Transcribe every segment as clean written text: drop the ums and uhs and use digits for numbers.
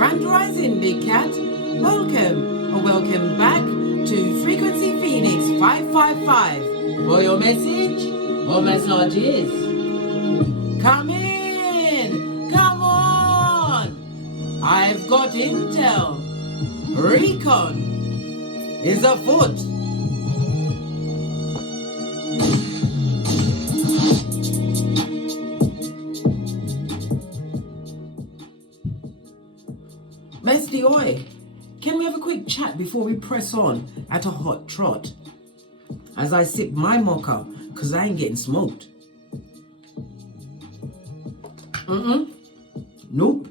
Grand Rising, Big Cat. Welcome or welcome back to Frequency Phoenix 555 for your message or messages. Come in, come on. I've got intel. Recon is afoot. Mesty Oi, can we have a quick chat before we press on at a hot trot? As I sip my mocha, because I ain't getting smoked. Nope.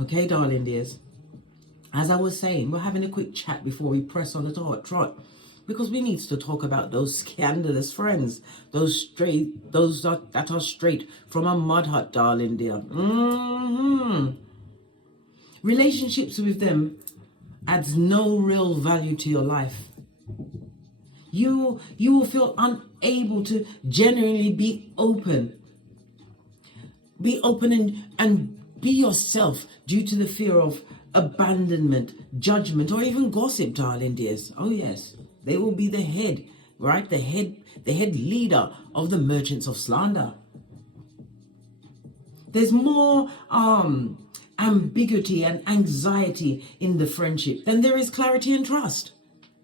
Okay, darling dears. As I was saying, we're having a quick chat before we press on at a hot trot. Because we need to talk about those scandalous friends, those that are straight from a mud hut, darling dear. Relationships with them adds no real value to your life. You will feel unable to genuinely be open. Be open and be yourself due to the fear of abandonment, judgment, or even gossip, darling dears. Oh yes. They will be the head, right? The head leader of the merchants of slander. There's more ambiguity and anxiety in the friendship than there is clarity and trust.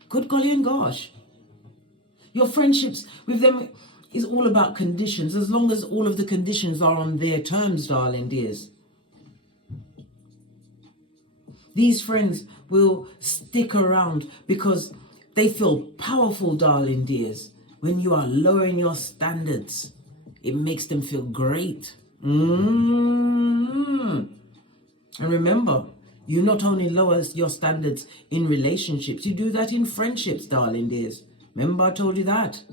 Good golly and gosh. Your friendships with them is all about conditions, as long as all of the conditions are on their terms, darling dears. These friends will stick around because they feel powerful, darling dears. When you are lowering your standards, it makes them feel great. And remember, you not only lower your standards in relationships, you do that in friendships, darling dears. Remember I told you that.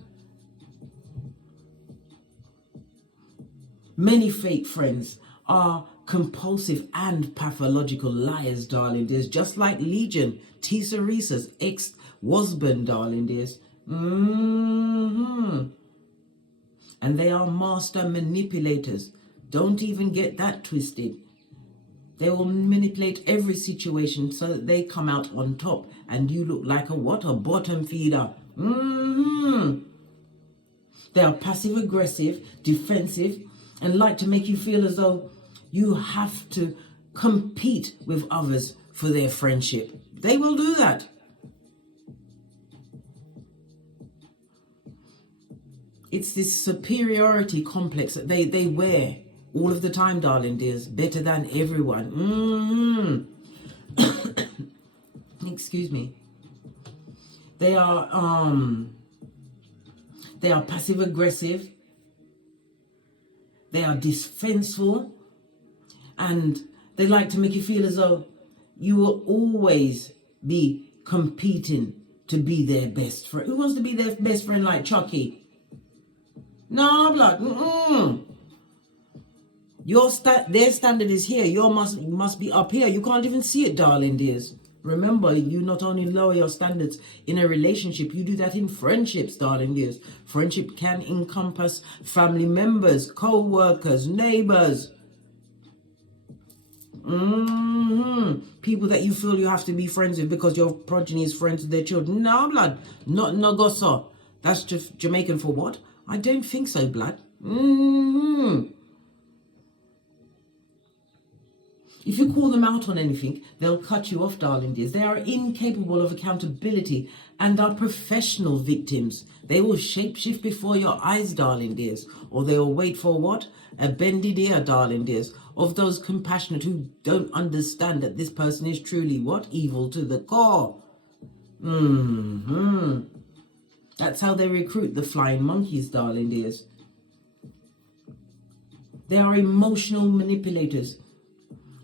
Many fake friends are compulsive and pathological liars, darling dears, just like Legion, Teresa's ex-husband, darling dears. And they are master manipulators. Don't even get that twisted. They will manipulate every situation so that they come out on top and you look like a bottom feeder. They are passive aggressive, defensive, and like to make you feel as though you have to compete with others for their friendship. They will do that. It's this superiority complex that they wear all of the time, darling dears. Better than everyone. Excuse me. They are passive aggressive. They are defensive. And they like to make you feel as though you will always be competing to be their best friend. Who wants to be their best friend like Chucky? No, blood. Their standard is here. Yours must be up here. You can't even see it, darling dears. Remember, you not only lower your standards in a relationship, you do that in friendships, darling dears. Friendship can encompass family members, co-workers, neighbors. People that you feel you have to be friends with because your progeny is friends with their children. No, blood. Not no gosso. That's just Jamaican for what? I don't think so, blood. If you call them out on anything, they'll cut you off, darling dears. They are incapable of accountability and are professional victims. They will shapeshift before your eyes, darling dears. Or they will wait for what? A bended ear, darling dears. Of those compassionate who don't understand that this person is truly what? Evil to the core. That's how they recruit the flying monkeys, darling dears. They are emotional manipulators,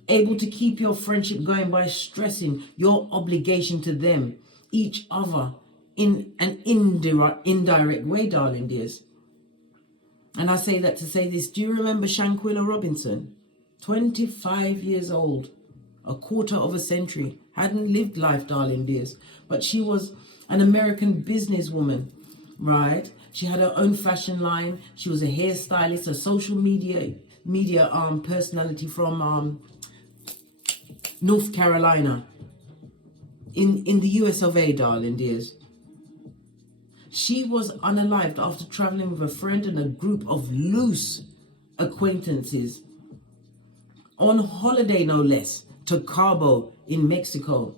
able to keep your friendship going by stressing your obligation to them, each other, in an indirect way, darling dears. And I say that to say this. Do you remember Shanquilla Robinson? 25 years old, a quarter of a century, hadn't lived life, darling dears, but she was an American businesswoman, right? She had her own fashion line. She was a hairstylist, a social media media personality from North Carolina in the US of A, darling dears. She was unalived after traveling with a friend and a group of loose acquaintances on holiday, no less, to Cabo in Mexico.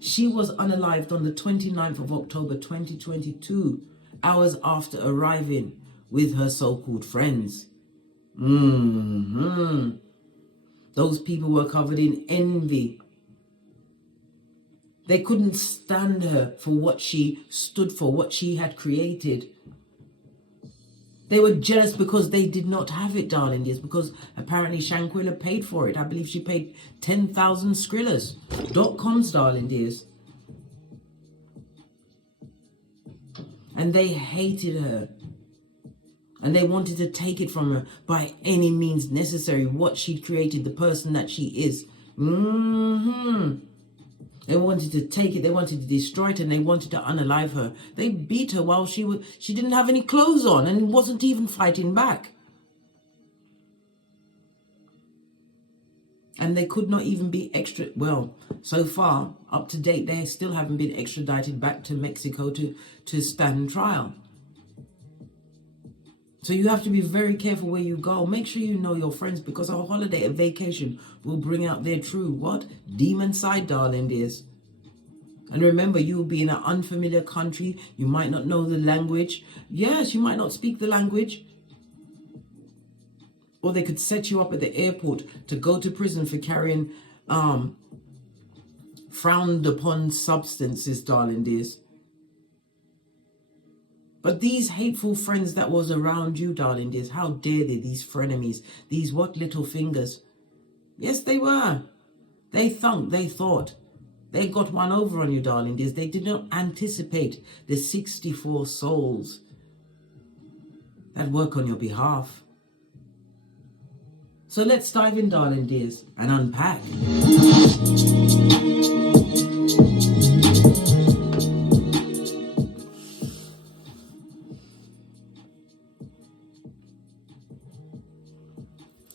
She was unalived on the 29th of October 2022, hours after arriving with her so-called friends. Those people were covered in envy. They couldn't stand her for what she stood for, what she had created. They were jealous because they did not have it, darling dears, because apparently Shanquilla paid for it. I believe she paid 10,000 Skrillers.coms, darling dears. And they hated her. And they wanted to take it from her by any means necessary, what she'd created, the person that she is. They wanted to take it, they wanted to destroy it, and they wanted to unalive her. They beat her while she didn't have any clothes on and wasn't even fighting back. And they could not even be so far, up to date, they still haven't been extradited back to Mexico to stand trial. So you have to be very careful where you go. Make sure you know your friends, because a holiday, a vacation will bring out their true, demon side, darling dears. And remember, you will be in an unfamiliar country. You might not know the language. Yes, you might not speak the language. Or they could set you up at the airport to go to prison for carrying frowned upon substances, darling dears. But these hateful friends that was around you, darling dears, how dare they, these frenemies, these little fingers. Yes, they were. They thought. They got one over on you, darling dears. They did not anticipate the 64 souls that work on your behalf. So let's dive in, darling dears, and unpack.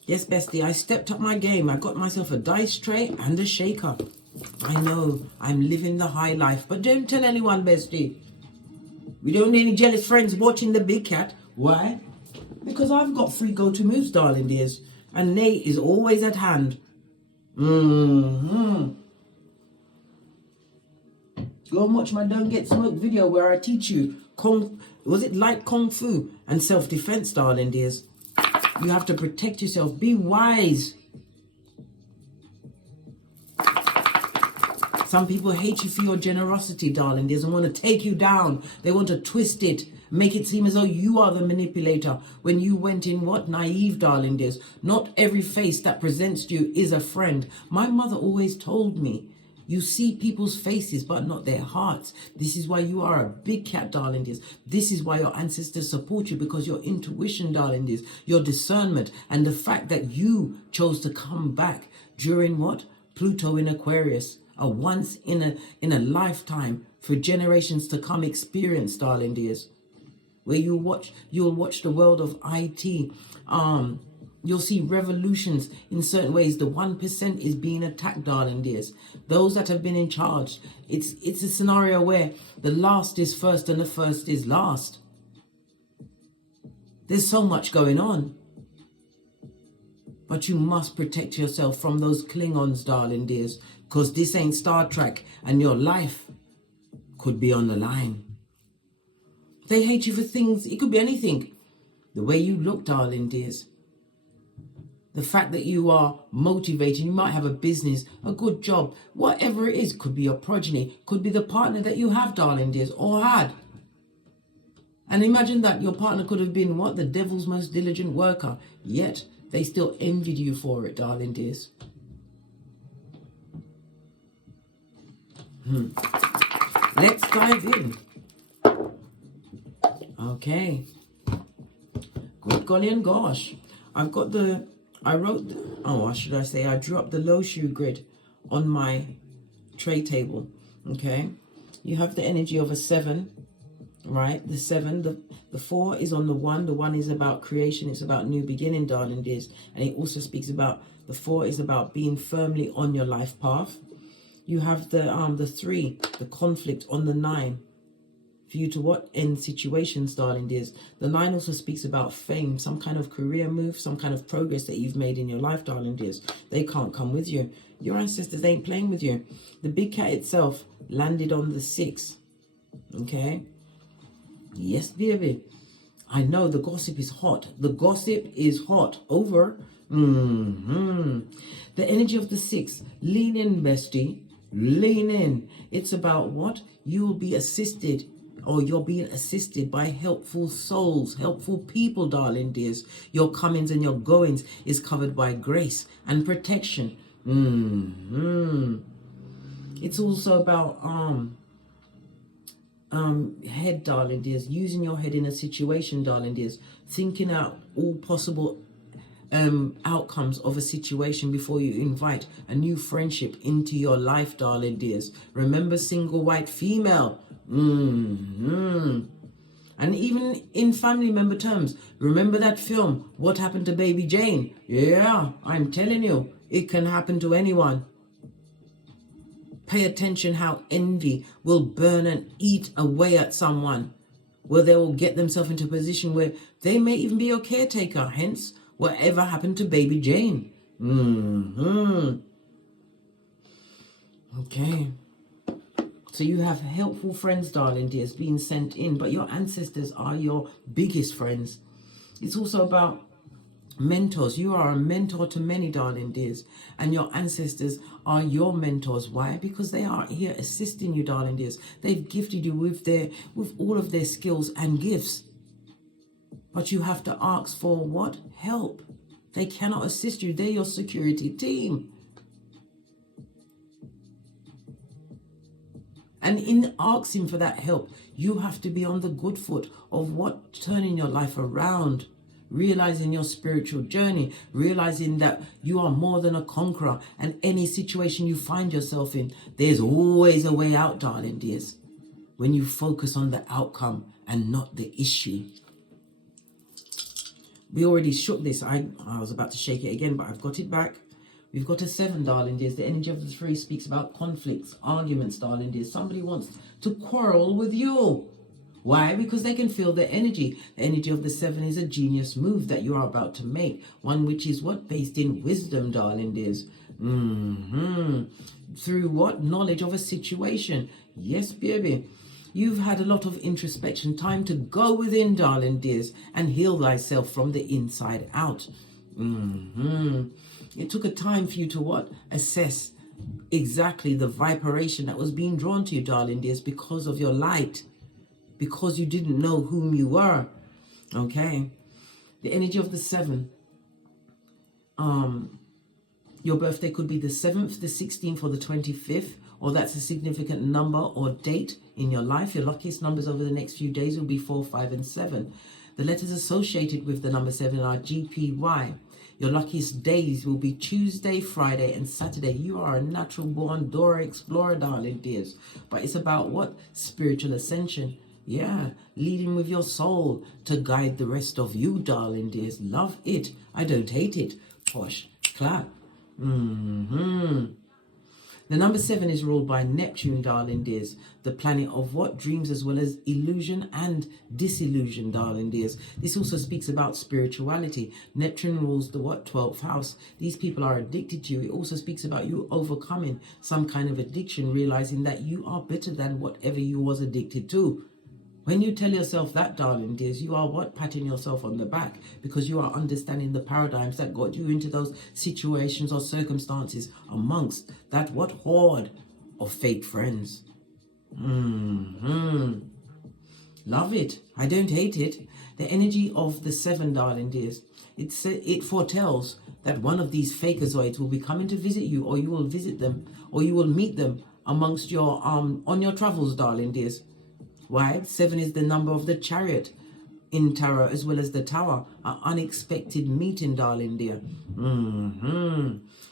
Yes, bestie, I stepped up my game. I got myself a dice tray and a shaker. I know, I'm living the high life, but don't tell anyone, bestie. We don't need any jealous friends watching the big cat. Why? Because I've got free go-to moves, darling dears, and Nate is always at hand. Go and watch my Don't Get Smoked video where I teach you light Kung Fu and self-defense, darling dears. You have to protect yourself. Be wise. Some people hate you for your generosity, darling dears, and want to take you down. They want to twist it, make it seem as though you are the manipulator when you went in naive, darling dears. Not every face that presents you is a friend. My mother always told me, you see people's faces, but not their hearts. This is why you are a big cat, darling dears. This is why your ancestors support you, because your intuition, darling dears, your discernment, and the fact that you chose to come back during Pluto in Aquarius, a once in a lifetime for generations to come experience, darling dears, where you'll watch the world of IT. You'll see revolutions in certain ways. The 1% is being attacked, darling dears. Those that have been in charge. It's a scenario where the last is first and the first is last. There's so much going on. But you must protect yourself from those Klingons, darling dears, because this ain't Star Trek and your life could be on the line. They hate you for things. It could be anything. The way you look, darling dears. The fact that you are motivated, you might have a business, a good job, whatever it is, could be your progeny, could be the partner that you have, darling dears, or had. And imagine that your partner could have been the devil's most diligent worker, yet they still envied you for it, darling dears. Let's dive in. Okay. Good golly and gosh. I drew up the low shoe grid on my tray table. Okay. You have the energy of a 7, right? The 7, the The 4 is on the 1. The 1 is about creation. It's about new beginning, darling dears. And it also speaks about, the 4 is about being firmly on your life path. You have the 3, the conflict on the 9. For you to what? End situations, darling dears. The 9 also speaks about fame, some kind of career move, some kind of progress that you've made in your life, darling dears. They can't come with you. Your ancestors ain't playing with you. The big cat itself landed on the 6. Okay? Yes, baby. I know the gossip is hot. The gossip is hot. Over. The energy of the 6. Lean in, bestie. Lean in. It's about what? You will be assisted, or you're being assisted by helpful souls, helpful people, darling dears. Your comings and your goings is covered by grace and protection. It's also about head, darling dears, using your head in a situation, darling dears, thinking out all possible outcomes of a situation before you invite a new friendship into your life, darling dears. Remember, single white female. And even in family member terms, remember that film, What Happened to Baby Jane? Yeah, I'm telling you, it can happen to anyone. Pay attention how envy will burn and eat away at someone, where they will get themselves into a position where they may even be your caretaker. Hence, whatever happened to Baby Jane. Okay. So you have helpful friends, darling dears, being sent in, but your ancestors are your biggest friends. It's also about mentors. You are a mentor to many, darling dears, and your ancestors are your mentors. Why? Because they are here assisting you, darling dears. They've gifted you with all of their skills and gifts, but you have to ask for what? Help. They cannot assist you. They're your security team. And in asking for that help, you have to be on the good foot of what? Turning your life around, realizing your spiritual journey, realizing that you are more than a conqueror, and any situation you find yourself in, there's always a way out, darling dears, when you focus on the outcome and not the issue. We already shook this. I was about to shake it again, but I've got it back. We've got a 7, darling dears. The energy of the 3 speaks about conflicts, arguments, darling dears. Somebody wants to quarrel with you. Why? Because they can feel the energy. The energy of the 7 is a genius move that you are about to make. One which is what? Based in wisdom, darling dears. Through what? Knowledge of a situation. Yes, baby. You've had a lot of introspection, time to go within, darling dears, and heal thyself from the inside out. It took a time for you to what? Assess exactly the vibration that was being drawn to you, darling dears, because of your light, because you didn't know whom you were. Okay. The energy of the 7. Your birthday could be the 7th, the 16th, or the 25th, or that's a significant number or date in your life. Your luckiest numbers over the next few days will be 4, 5, and 7. The letters associated with the number 7 are GPY. Your luckiest days will be Tuesday, Friday, and Saturday. You are a natural born Dora Explorer, darling dears. But it's about what? Spiritual ascension. Yeah, leading with your soul to guide the rest of you, darling dears. Love it. I don't hate it. Posh, clap. The number 7 is ruled by Neptune, darling dears, the planet of what? Dreams as well as illusion and disillusion, darling dears. This also speaks about spirituality. Neptune rules the what? 12th house. These people are addicted to you. It also speaks about you overcoming some kind of addiction, realizing that you are better than whatever you was addicted to. When you tell yourself that, darling dears, you are what? Patting yourself on the back, because you are understanding the paradigms that got you into those situations or circumstances amongst that what? Horde of fake friends. Love it. I don't hate it. The energy of the 7, darling dears, it foretells that one of these fakeazoids will be coming to visit you, or you will visit them, or you will meet them amongst your on your travels, darling dears. Why? 7 is the number of the chariot. in tarot, as well as the Tower. An unexpected meeting, darling dear.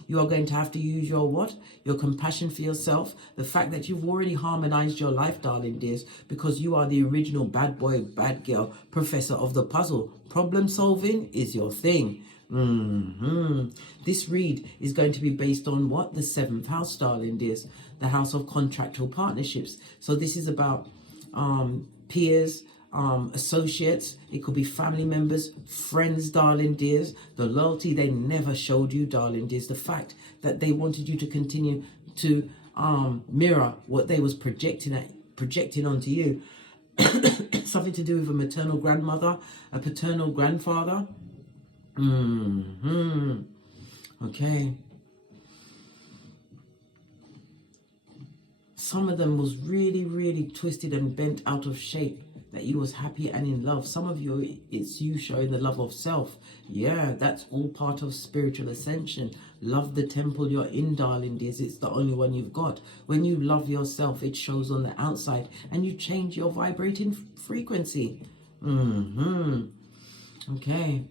You are going to have to use your what? Your compassion for yourself. The fact that you've already harmonized your life, darling dears, because you are the original bad boy, bad girl, professor of the puzzle. Problem solving is your thing. This read is going to be based on what? The 7th house, darling dears. The house of contractual partnerships. So this is about peers, associates. It could be family members, friends, darling dears. The loyalty they never showed you, darling dears. The fact that they wanted you to continue to mirror what they was projecting onto you. Something to do with a maternal grandmother, a paternal grandfather. Okay. Some of them was really, really twisted and bent out of shape, that you was happy and in love. Some of you, it's you showing the love of self. Yeah, that's all part of spiritual ascension. Love the temple you're in, darling dears. It's the only one you've got. When you love yourself, it shows on the outside, and you change your vibrating frequency. Okay.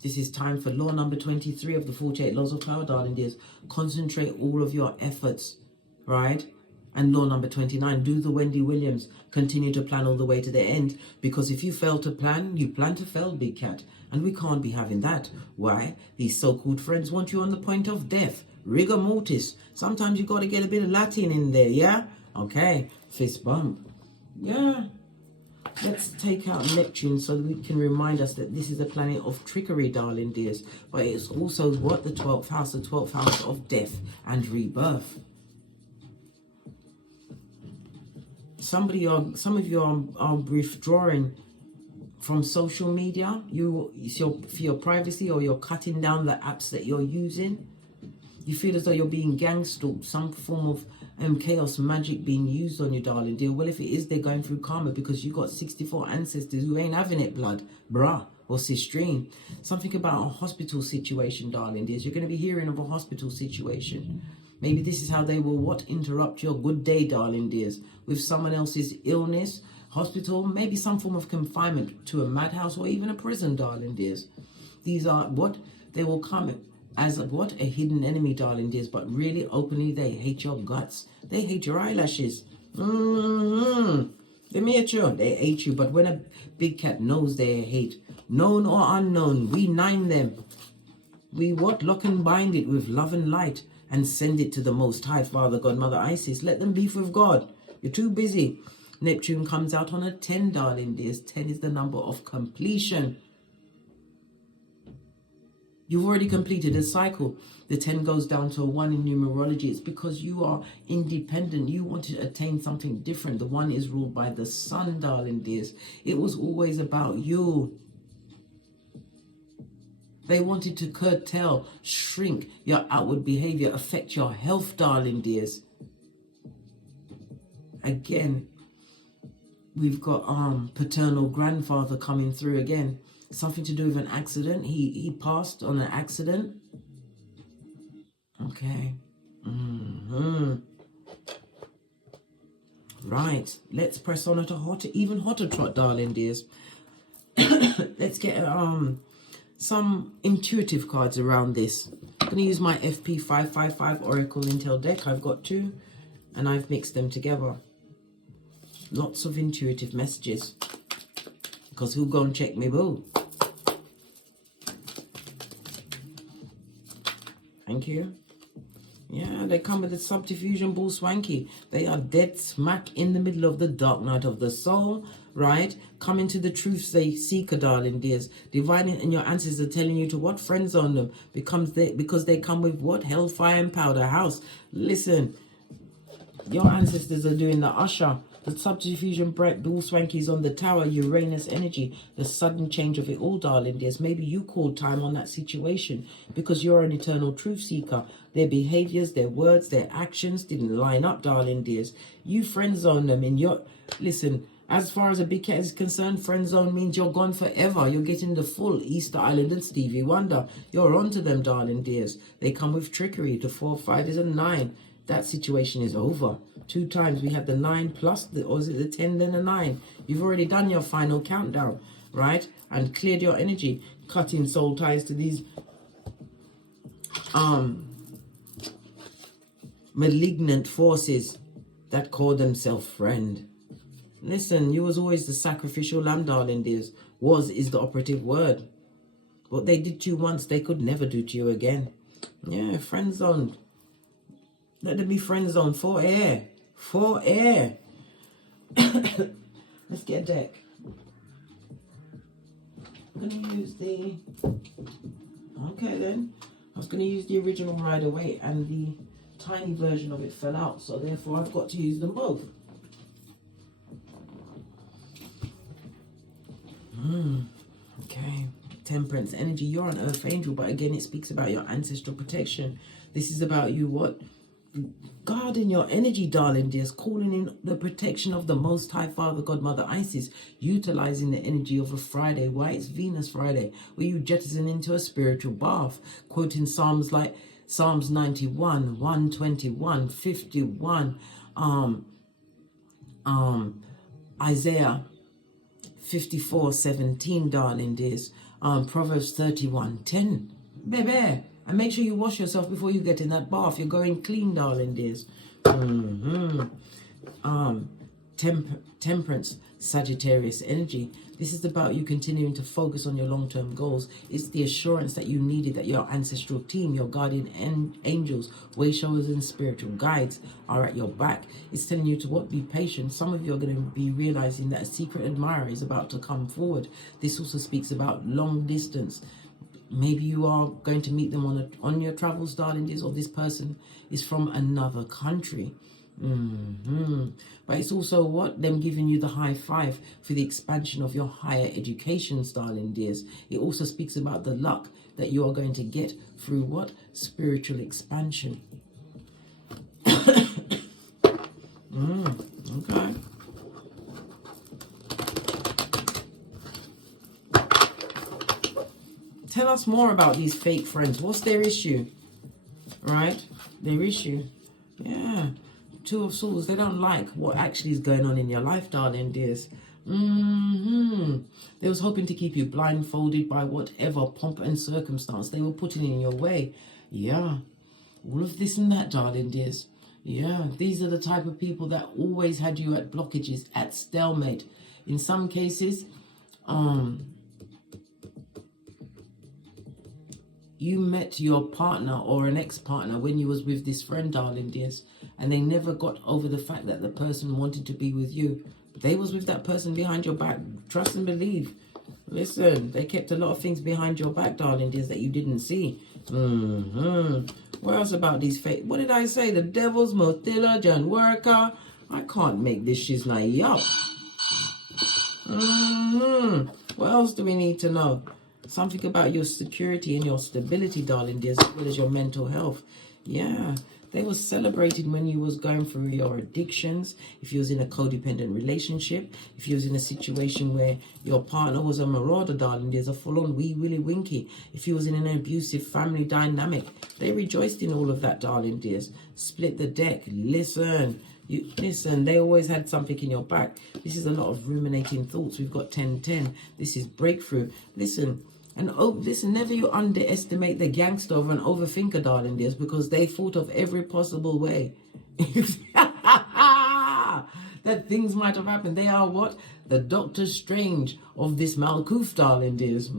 This is time for law number 23 of the 48 laws of power, darling dears. Concentrate all of your efforts, right? And law number 29, do the Wendy Williams. Continue to plan all the way to the end. Because if you fail to plan, you plan to fail, big cat. And we can't be having that. Why? These so-called friends want you on the point of death. Rigor mortis. Sometimes you got to get a bit of Latin in there, yeah? Okay. Fist bump. Yeah. Let's take out Neptune so that we can remind us that this is a planet of trickery, darling dears. But it's also what? The 12th house, the 12th house of death and rebirth. Some of you are withdrawing from social media. For your privacy, or you're cutting down the apps that you're using. You feel as though you're being gang stalked, some form of chaos magic being used on you, darling dear. Well, if it is, they're going through karma, because you got 64 ancestors who ain't having it, blood, bruh, or sistrine. Something about a hospital situation, darling dears. You're going to be hearing of a hospital situation. Maybe this is how they will what? Interrupt your good day, darling dears, with someone else's illness, hospital, maybe some form of confinement to a madhouse or even a prison, darling dears. These are what? They will come as a what? A hidden enemy, darling dears, but really openly they hate your guts. They hate your eyelashes. They hate you. They hate you. But when a big cat knows they hate, known or unknown, we nine them. We what? Lock and bind it with love and light and send it to the Most High, Father, God, Mother Isis. Let them beef with God. You're too busy. Neptune comes out on a 10, darling dears. 10 is the number of completion. You've already completed a cycle. The 10 goes down to a 1 in numerology. It's because you are independent. You want to attain something different. The 1 is ruled by the sun, darling dears. It was always about you. They wanted to curtail, shrink your outward behavior, affect your health, darling dears. Again, we've got paternal grandfather coming through again. Something to do with an accident. He passed on an accident. Okay. Right. Let's press on at a even hotter trot, darling dears. Let's get some intuitive cards around this. I'm going to use my FP555 Oracle Intel deck. I've got 2 and I've mixed them together. Lots of intuitive messages. Because who go and check me, boo? Thank you. Yeah, they come with the subdiffusion bull swanky. They are dead smack in the middle of the dark night of the soul, right? Coming to the truths they seek, darling dears. Divine and your ancestors are telling you to what? Friends on them. Because they come with what? Hellfire and powder house. Listen, your ancestors are doing the usher. The subdiffusion bright bull swankies on the tower, Uranus energy, the sudden change of it all, darling dears. Maybe you called time on that situation because you're an eternal truth seeker. Their behaviors, their words, their actions didn't line up, darling dears. You friend zone them in your... Listen, as far as a big cat is concerned, friend zone means you're gone forever. You're getting the full Easter Island and Stevie Wonder. You're onto them, darling dears. They come with trickery. The 4, 5 is a 9. that situation is over. 2 times we had the 9 plus the, or is it the 10 then the 9? You've already done your final countdown, right? And cleared your energy, cutting soul ties to these malignant forces that call themselves friend. Listen, you was always the sacrificial lamb, darling dears. Was is the operative word. What they did to you once, they could never do to you again. Yeah, friend zone. Let them be friend zone. For air. For air. Let's get a deck. I'm going to use the... Okay then. I was going to use the original right away and the tiny version of it fell out. So therefore I've got to use them both. Okay. Temperance energy. You're an earth angel, but again it speaks about your ancestral protection. This is about you what? Guarding your energy, darling dears, calling in the protection of the Most High Father, God, Mother Isis, utilizing the energy of a Friday. Why? It's Venus Friday, where you jettison into a spiritual bath, quoting Psalms like Psalms 91, 121, 51, Isaiah 54:17, darling dears, Proverbs 31:10, baby. And make sure you wash yourself before you get in that bath. You're going clean, darling dears. Temperance, Sagittarius energy. This is about you continuing to focus on your long-term goals. It's the assurance that you needed that your ancestral team, your guardian angels, way showers and spiritual guides are at your back. It's telling you to what? Be patient. Some of you are going to be realizing that a secret admirer is about to come forward. This also speaks about long distance. Maybe you are going to meet them on your travels, darling dears, or this person is from another country. But it's also what? Them giving you the high five for the expansion of your higher education, darling dears. It also speaks about the luck that you are going to get through what? Spiritual expansion. Okay. Tell us more about these fake friends. What's their issue? Right? Their issue. Yeah. 2 of Swords. They don't like what actually is going on in your life, darling dears. They was hoping to keep you blindfolded by whatever pomp and circumstance they were putting in your way. Yeah. All of this and that, darling dears. Yeah. These are the type of people that always had you at blockages, at stalemate. In some cases, you met your partner or an ex-partner when you was with this friend, darling dears, and they never got over the fact that the person wanted to be with you. They was with that person behind your back. Trust and believe. Listen, they kept a lot of things behind your back, darling dears, that you didn't see. What else about these fake? What did I say? The devil's most diligent worker. I can't make this shiznai up. What else do we need to know? Something about your security and your stability, darling dears, as well as your mental health. Yeah, they were celebrated when you was going through your addictions. If you was in a codependent relationship, if you was in a situation where your partner was a marauder, darling dears, a full-on wee willy winky. If you was in an abusive family dynamic, they rejoiced in all of that, darling dears. Split the deck. Listen. Listen, they always had something in your back. This is a lot of ruminating thoughts. We've got 10-10. This is breakthrough. Listen. And listen, never you underestimate the gangster or an overthinker, darling dears, because they thought of every possible way that things might have happened. They are what? The Doctor Strange of this Malkuth, darling dears.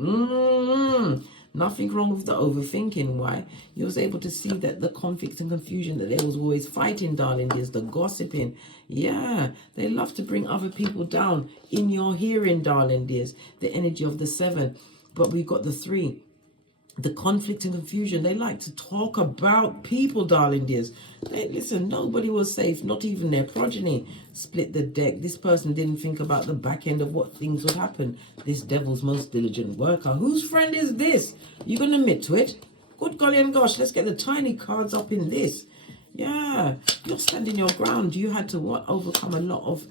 Nothing wrong with the overthinking. Why? You was able to see that the conflicts and confusion that there was always fighting, darling dears, the gossiping. Yeah, they love to bring other people down in your hearing, darling dears. The energy of the 7. But we've got the 3. The conflict and confusion. They like to talk about people, darling dears. Listen, nobody was safe, not even their progeny. Split the deck. This person didn't think about the back end of what things would happen. This devil's most diligent worker. Whose friend is this? You going to admit to it? Good golly and gosh, let's get the tiny cards up in this. Yeah, you're standing your ground. You had to what? Overcome a lot of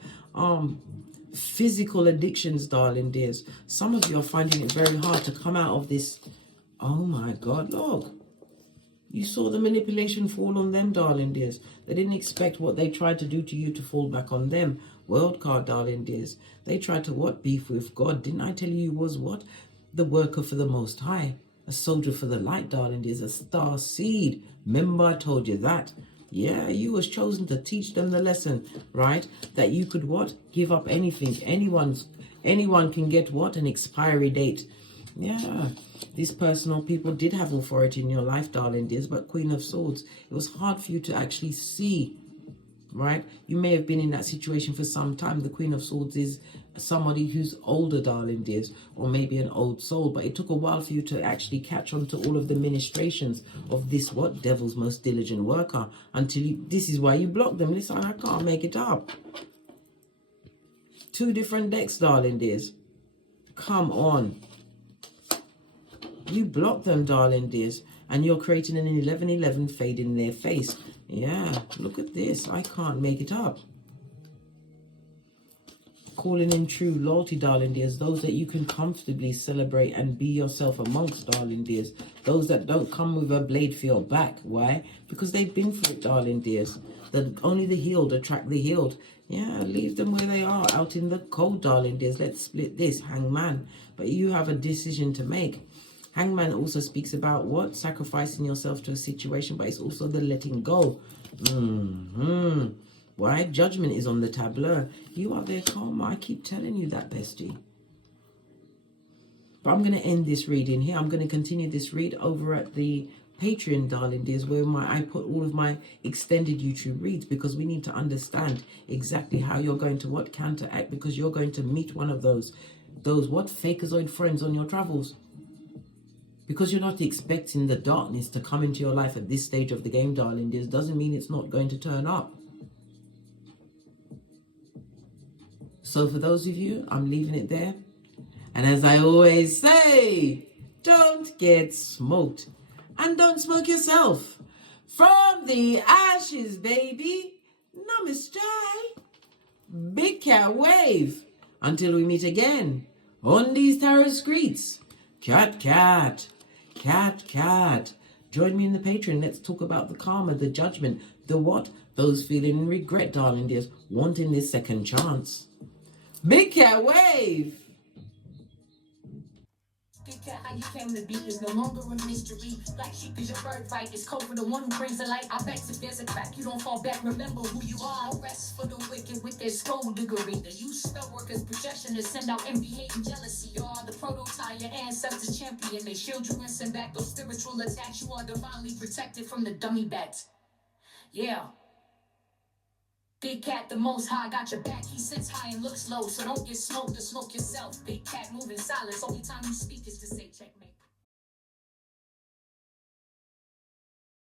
physical addictions, darling dears. Some of you are finding it very hard to come out of this. Oh my God, look. You saw the manipulation fall on them, darling dears. They didn't expect what they tried to do to you to fall back on them. World card, darling dears. They tried to what? Beef with God. Didn't I tell you was what? The worker for the Most High. A soldier for the light, darling dears. A star seed. Remember I told you that. Yeah, you was chosen to teach them the lesson, right? That you could what? Give up anything. Anyone can get what? An expiry date. Yeah, these personal people did have authority in your life, darling dears, but Queen of Swords, it was hard for you to actually see, right? You may have been in that situation for some time. The Queen of Swords is somebody who's older, darling dears, or maybe an old soul, but it took a while for you to actually catch on to all of the ministrations of this, what? Devil's most diligent worker, until you, this is why you block them. Listen, I can't make it up. 2 different decks, darling dears. Come on. You block them, darling dears, and you're creating an 11-11 fade in their face. Yeah, look at this. I can't make it up. Calling in true loyalty, darling dears. Those that you can comfortably celebrate and be yourself amongst, darling dears. Those that don't come with a blade for your back. Why? Because they've been through it, darling dears. Only the healed attract the healed. Yeah, leave them where they are, out in the cold, darling dears. Let's split this, hangman. But you have a decision to make. Hangman also speaks about what? Sacrificing yourself to a situation, but it's also the letting go. Why? Judgment is on the tableau. You are their karma. I keep telling you that, bestie. But I'm going to end this reading here. I'm going to continue this read over at the Patreon, darling dears, where I put all of my extended YouTube reads, because we need to understand exactly how you're going to what? Counteract, because you're going to meet one of those what? Fakeazoid friends on your travels. Because you're not expecting the darkness to come into your life at this stage of the game, darling dears, doesn't mean it's not going to turn up. So for those of you, I'm leaving it there. And as I always say, don't get smoked. And don't smoke yourself. From the ashes, baby. Namaste. Big cat wave. Until we meet again on these tarot streets. Cat, cat. Cat, cat. Join me in the Patreon. Let's talk about the karma, the judgment, the what? Those feeling regret, darling dears, wanting this second chance. Big cat wave. How you came to be is no longer a mystery. Black sheep is your birthright. It's code for the one who brings the light. I bet if there's a crack, you don't fall back. Remember who you are. No rest for the wicked with their skullduggery. The use spell workers' projection to send out envy, hate, and jealousy. You are the prototype, your ancestors champion. They shield you and send back those spiritual attacks. You are divinely protected from the dummy bats. Yeah. Big cat, the most high, got your back. He sits high and looks low, so don't get smoked or smoke yourself. Big cat moving silence. Only time you speak is to say checkmate.